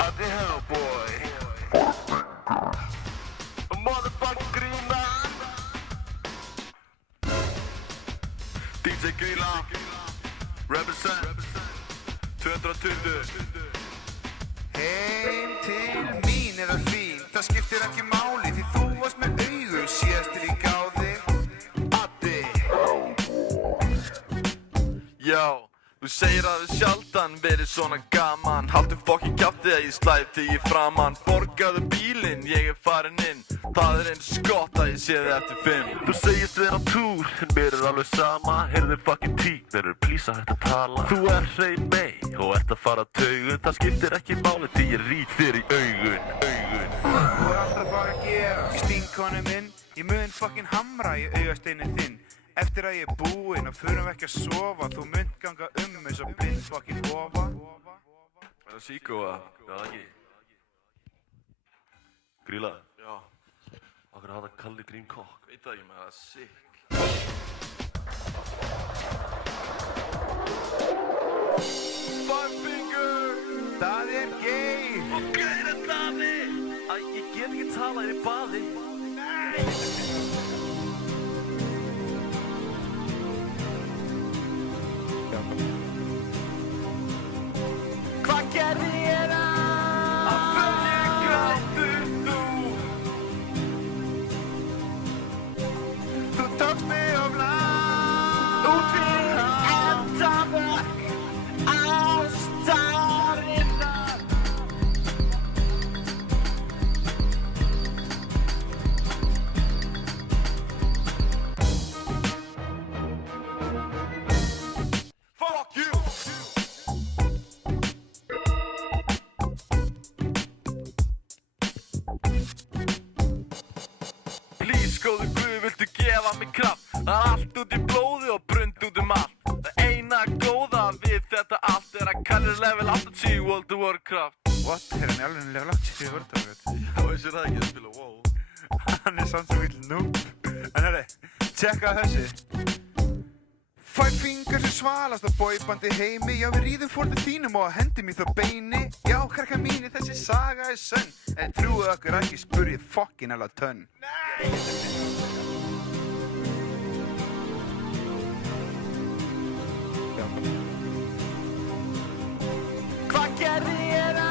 At the Hellboy Motherfucking Grilla DJ Grilla Represent 220 Heim til mín eða þín, það skiptir ekki máli því þú varst með augu síðast til ég gáði Addi Yo, þú segir að við sjaldan verið svona gaman Haltu fokkin kjafti að ég slæp þig í framann Borgaðu bílinn, ég farin inn Það eins gott að ég sé þig eftir 5 Þú segist vera á túr, en mér alveg sama Heyrðu fokkin tík, verður plísa hægt að tala Þú hrein mei og ert að fara taugun Það skiptir ekki máli því ég rít þér í augun Þú alltaf að fara að gera Ég sting konu minn, ég mun fokkin hamra í augasteinin þinn Eftir að ég búinn og förum ekki að sofa Þú munt ganga eins og blind fokkin hofa Er það síkóa? Já, ekki Grilla? Já Akkur hafa það kalli grín kokk Veit það ekki með það er sick Five finger Daði er gay Ok, það er Daði Æ, ég get ekki talað í baði Hvað gerði ég það? Af hverju grátur þú? Þú tókst mig of langt Út fyrir endamörk ástarinnar Fuck you! Please, góðu Guð, viltu gefa mig kraft? Það er allt út í blóði og brund út allt Það eina góða við þetta allt er að kallir level 80 World of Warcraft What? Er hann alveg level 80 í World? Já, vissir það ekki að spila WoW Hann er samt svo vill noob En herri, tjekka þessi Five fingers er svalast á boybandi heimi Já, við ríðum fórðu þínum og hendum í þá beini Já, krakka mínir, þessi saga er sönn En trúið okkur ekki spurðið fokkin alveg tönn Hvað gerði ég það?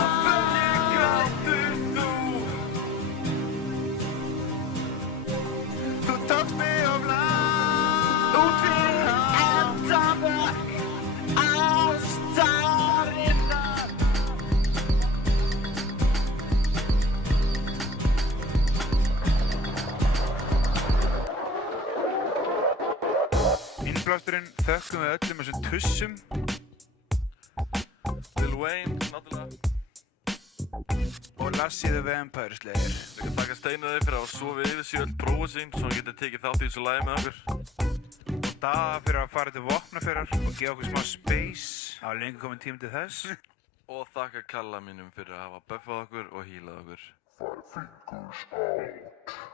Af hverju grátur þú? Þú tókst mig of langt Út fyrir endamörk ástarinnar Innblásturinn þökkum við öllum þessum tussum Lil Wayne, náttúrulega Og Lassie the Vampire Slayer Við kan taka Steinaði fyrir að sofa yfir sig öll prófa sín Svo hann getur tekið þátt í þessu lagi með okkur Og Daða fyrir að fara til Vopnafjarðar Og gefa okkur smá space Það var lengi komin tími til þess Og þakka Kalla mínum fyrir að hafa buffað okkur og healað okkur Five fingers out.